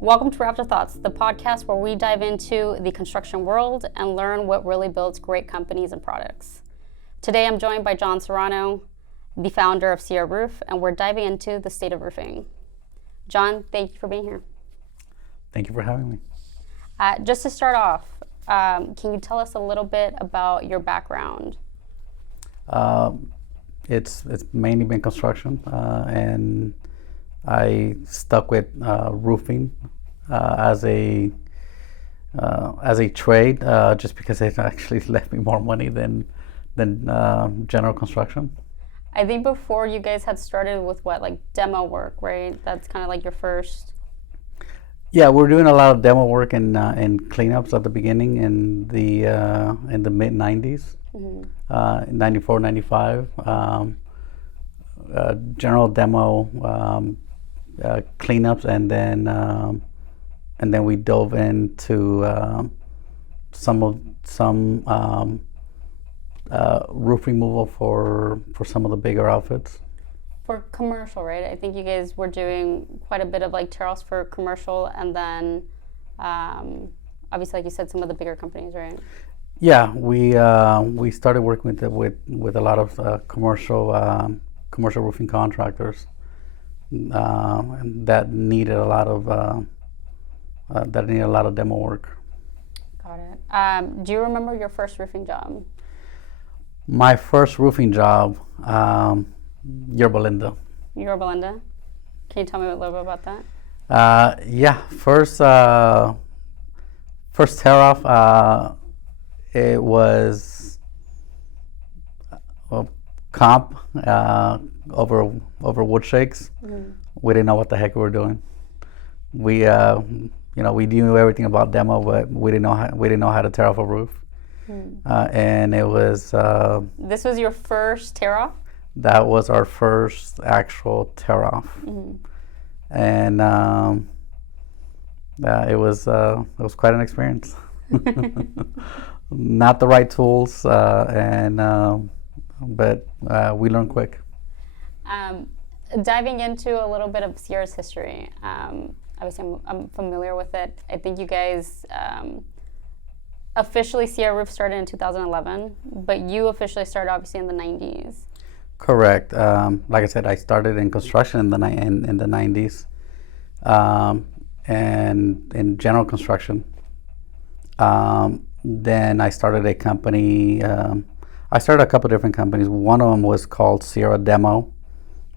Welcome to AfterThoughts, the podcast where we dive into the construction world and learn what really builds great companies and products. Today I'm joined by John Serrano, the founder of Sierra Roof, and we're diving into the state of roofing. John, thank you for being here. Thank you for having me. Just to start off, can you tell us a little bit about your background? It's mainly been construction, and I stuck with roofing as a trade, just because it actually left me more money than general construction. I think before you guys had started with demo work, right? That's kind of like your first. Yeah, we're doing a lot of demo work and cleanups at the beginning in the mid 90s, 94, 95. General demo cleanups, and then we dove into some roof removal for some of the bigger outfits. For commercial, right? I think you guys were doing quite a bit of tear-offs for commercial, and then obviously, like you said, some of the bigger companies, right? Yeah, we started working with a lot of commercial roofing contractors that needed a lot of demo work. Got it. Do you remember your first roofing job? My first roofing job, Yerba Linda. Yorba Linda? Can you tell me a little bit about that? Yeah, first tear off. It was comp over wood shakes. Mm-hmm. We didn't know what the heck we were doing. We we knew everything about demo, but we didn't know how to tear off a roof. And it was. This was your first tear off? That was our first actual tear off, and it was quite an experience. Not the right tools, but we learned quick. Diving into a little bit of Sierra's history, obviously I'm familiar with it. I think you guys officially Sierra Roof started in 2011, but you officially started obviously in the 90s. Correct. Like I said, I started in construction in the 90s, and in general construction. Then I started a company. I started a couple different companies. One of them was called Sierra Demo.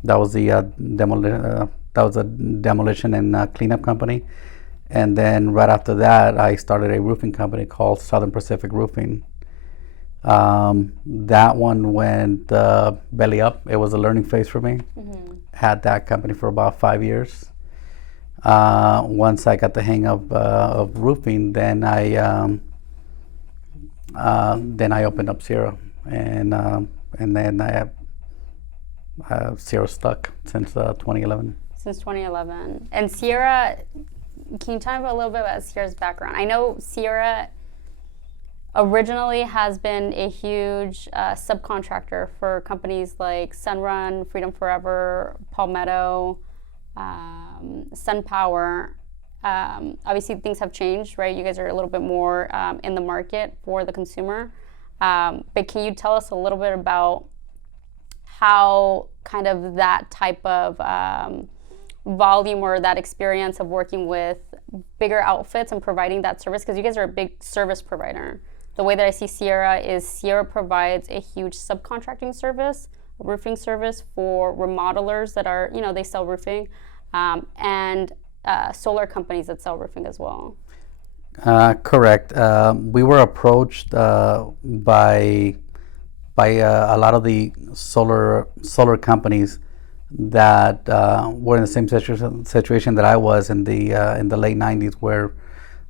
That was the demolition and cleanup company. And then right after that, I started a roofing company called Southern Pacific Roofing. That one went belly up. It was a learning phase for me. Mm-hmm. Had that company for about 5 years. Once I got the hang of roofing, then I opened up Sierra, and then I have Sierra stuck since 2011. Since 2011, and Sierra. Can you tell me a little bit about Sierra's background? I know Sierra originally has been a huge subcontractor for companies like Sunrun, Freedom Forever, Palmetto, SunPower. Obviously, things have changed, right? You guys are a little bit more in the market for the consumer. But can you tell us a little bit about how kind of that type of volume or that experience of working with bigger outfits and providing that service, because you guys are a big service provider. The way that I see Sierra is Sierra provides a huge subcontracting service, a roofing service for remodelers that are, they sell roofing, and solar companies that sell roofing as well. Correct. We were approached by a lot of the solar companies that were in the same situation that I was in the late 90s, where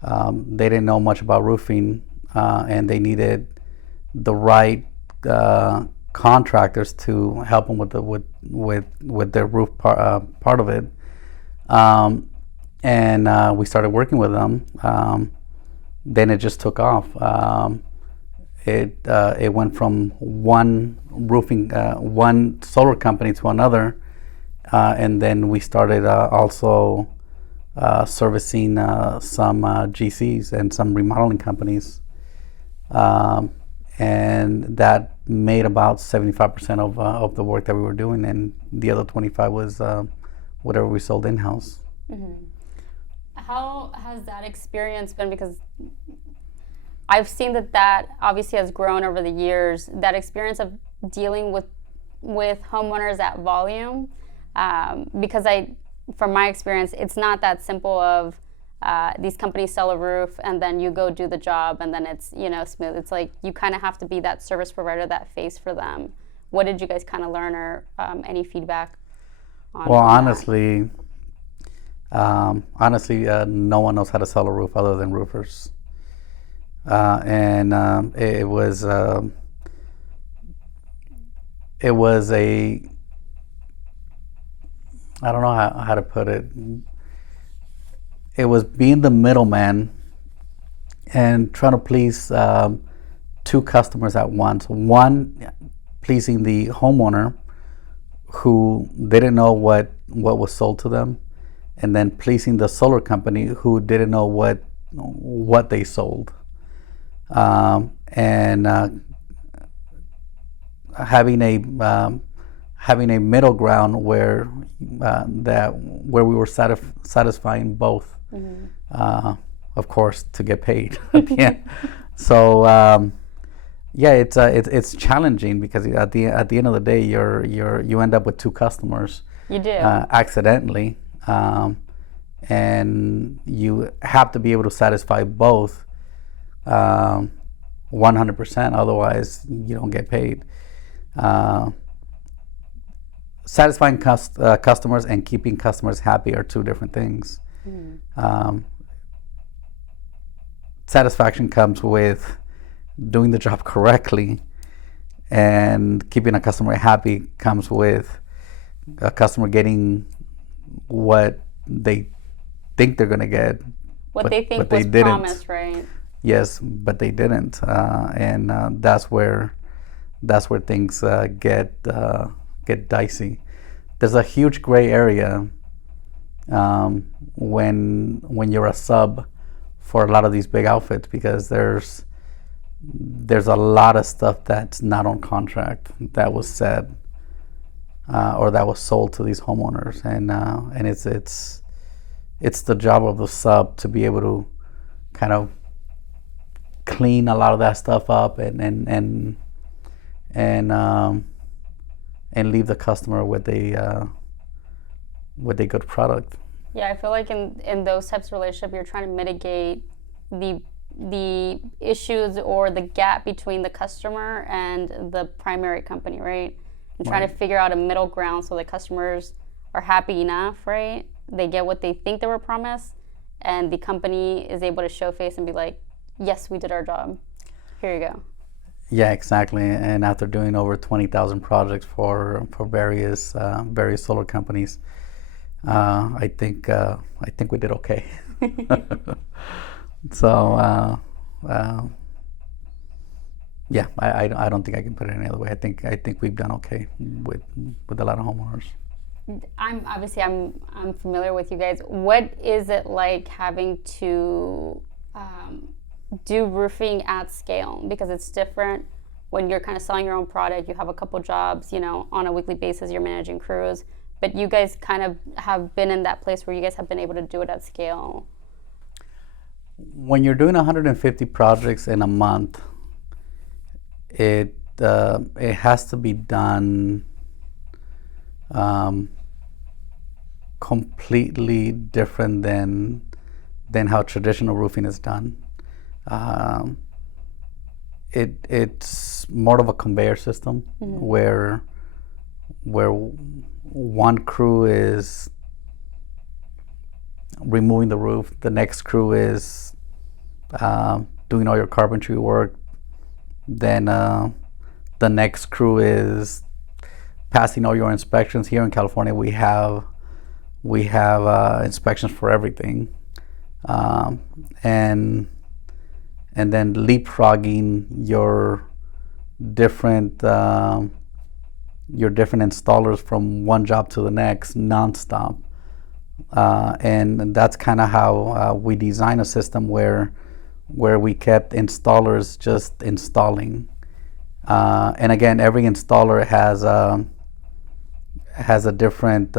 they didn't know much about roofing, and they needed the right contractors to help them with their roof part of it, and we started working with them. Then it just took off. It went from one solar company to another, and then we started also servicing some GCs and some remodeling companies, and that made about 75% of the work that we were doing, and the other 25 was whatever we sold in-house. Mm-hmm. How has that experience been? Because I've seen that obviously has grown over the years. That experience of dealing with homeowners at volume, because from my experience, it's not that simple of these companies sell a roof and then you go do the job and then it's smooth. It's like you kind of have to be that service provider, that face for them. What did you guys kind of learn, or any feedback on? Well, honestly, no one knows how to sell a roof other than roofers, and it was a, I don't know how to put it. It was being the middleman and trying to please two customers at once. One, pleasing the homeowner who didn't know what was sold to them, and then pleasing the solar company who didn't know what they sold, and having a middle ground where we were satisfying both, mm-hmm. Of course, to get paid at the end. So yeah, it's challenging because at the end of the day, you end up with two customers. You do accidentally, and you have to be able to satisfy both 100%. Otherwise, you don't get paid. Satisfying customers and keeping customers happy are two different things. Mm. Satisfaction comes with doing the job correctly, and keeping a customer happy comes with a customer getting what they think they're going to get. What they think was promised, right? Yes, but they didn't, and that's where things get dicey. There's a huge gray area when you're a sub for a lot of these big outfits, because there's a lot of stuff that's not on contract that was said or that was sold to these homeowners, and it's the job of the sub to be able to kind of clean a lot of that stuff up and leave the customer with a good product. Yeah, I feel like in those types of relationships, you're trying to mitigate the issues or the gap between the customer and the primary company, right? And trying to figure out a middle ground so the customers are happy enough, right? They get what they think they were promised, and the company is able to show face and be like, yes, we did our job. Here you go. Yeah, exactly. And after doing over 20,000 projects for various solar companies, I think we did okay. So yeah, I don't think I can put it any other way. I think we've done okay with a lot of homeowners. I'm familiar with you guys. What is it like having to do roofing at scale? Because it's different when you're kind of selling your own product. You have a couple jobs, on a weekly basis. You're managing crews, but you guys kind of have been in that place where you guys have been able to do it at scale. When you're doing 150 projects in a month, it has to be done completely different than how traditional roofing is done. It's more of a conveyor system, mm-hmm. where one crew is removing the roof, the next crew is doing all your carpentry work, then the next crew is passing all your inspections. Here in California, we have inspections for everything, and then leapfrogging your different installers from one job to the next nonstop. and that's kind of how we design a system where we kept installers just installing. And again, every installer has a different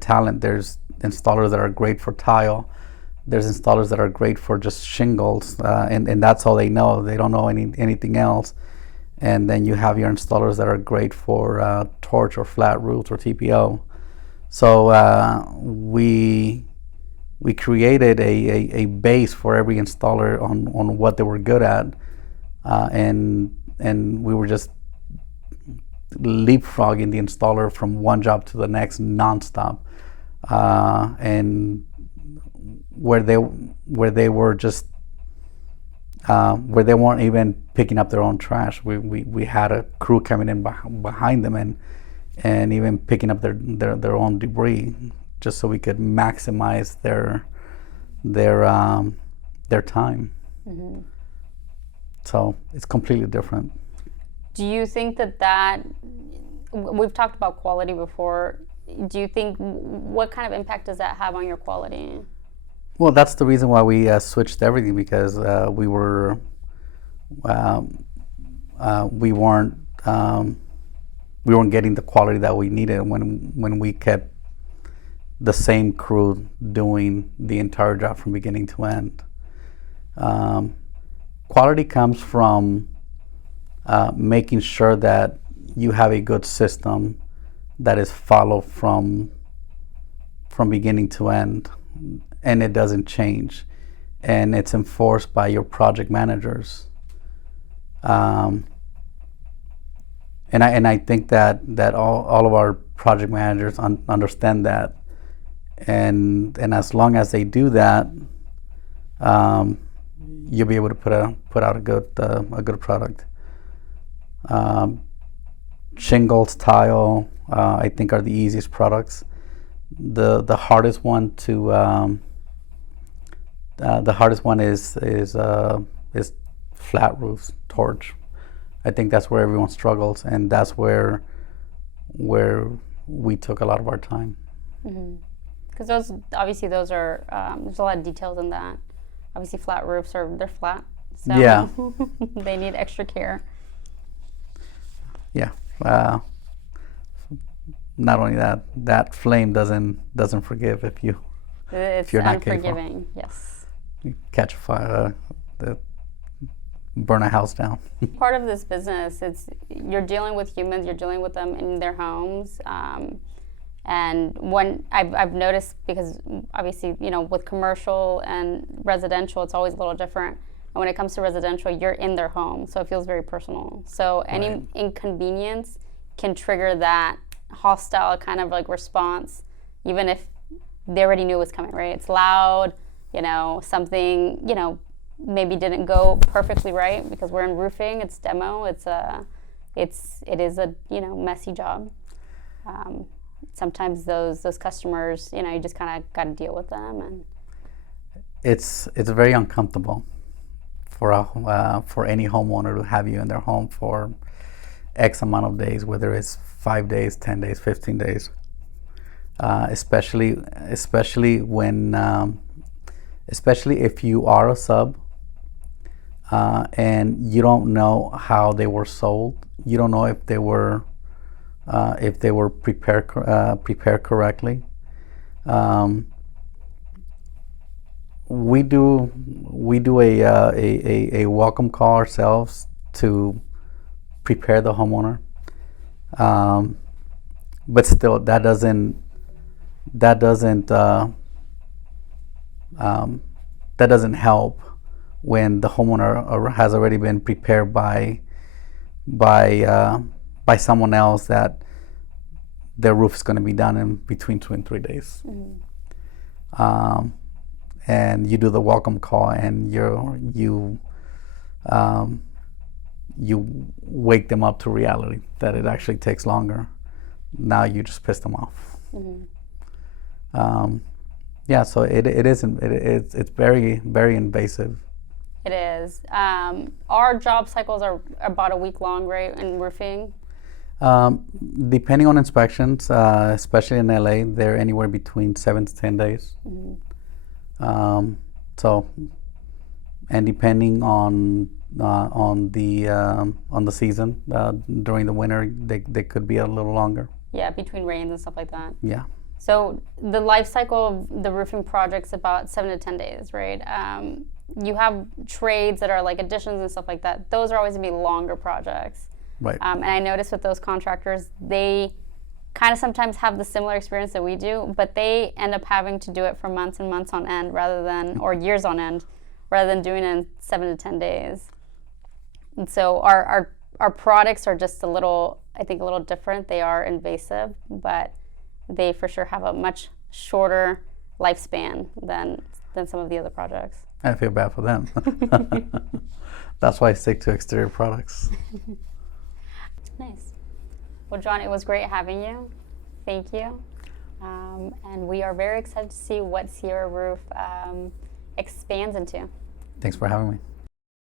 talent. There's installers that are great for tile. There's installers that are great for just shingles, and that's all they know. They don't know anything else. And then you have your installers that are great for torch or flat roofs or TPO. So we created a base for every installer on what they were good at, and we were just leapfrogging the installer from one job to the next nonstop, and where they were just where they weren't even picking up their own trash. We had a crew coming in behind them and even picking up their own debris, just so we could maximize their time. Mm-hmm. So it's completely different. Do you think that we've talked about quality before? Do you think, what kind of impact does that have on your quality? Well, that's the reason why we switched everything, because we weren't getting the quality that we needed when we kept the same crew doing the entire job from beginning to end. Quality comes from making sure that you have a good system that is followed from beginning to end, and it doesn't change, and it's enforced by your project managers. And I think that all of our project managers understand that, and as long as they do that, you'll be able to put out a good product. Shingles, tile, I think are the easiest products. The hardest one is flat roofs, torch. I think that's where everyone struggles, and that's where we took a lot of our time. Because those are there's a lot of details in that. Obviously, flat roofs they're flat, so Yeah. they need extra care. Yeah. Not only that flame doesn't forgive if you're not careful. Unforgiving. Yes. You catch a fire, burn a house down. Part of this business, you're dealing with humans. You're dealing with them in their homes. And when I've noticed, because obviously, with commercial and residential, it's always a little different. And when it comes to residential, you're in their home, so it feels very personal. So any inconvenience can trigger that hostile kind of like response, even if they already knew it was coming, right? It's loud, something, maybe didn't go perfectly right, because we're in roofing, it's demo, it is a messy job. Sometimes those customers, you just kind of got to deal with them, and it's very uncomfortable for any homeowner to have you in their home for X amount of days, whether it's 5 days, 10 days, 15 days, especially if you are a sub, and you don't know how they were sold. You don't know if they were prepared correctly. We do a welcome call ourselves to prepare the homeowner, but still that doesn't help when the homeowner has already been prepared by someone else that their roof is going to be done in between 2 and 3 days. And you do the welcome call, and you wake them up to reality that it actually takes longer. Now you just piss them off. So it's very, very invasive. It is. Our job cycles are about a week long, right, in roofing? Depending on inspections, especially in LA, they're anywhere between 7 to 10 days. So, and depending on the season, during the winter, they could be a little longer. Yeah, between rains and stuff like that. Yeah. So the life cycle of the roofing project's about 7 to 10 days, right? You have trades that are like additions and stuff like that. Those are always gonna be longer projects. Right. And I noticed with those contractors, they kind of sometimes have the similar experience that we do, but they end up having to do it for months and months on end or years on end, rather than doing it in 7 to 10 days. And so our products are just I think a little different. They are invasive, but they for sure have a much shorter lifespan than some of the other projects. I feel bad for them. That's why I stick to exterior products. Nice. Well, John, it was great having you. Thank you. And we are very excited to see what Sierra Roof expands into. Thanks for having me.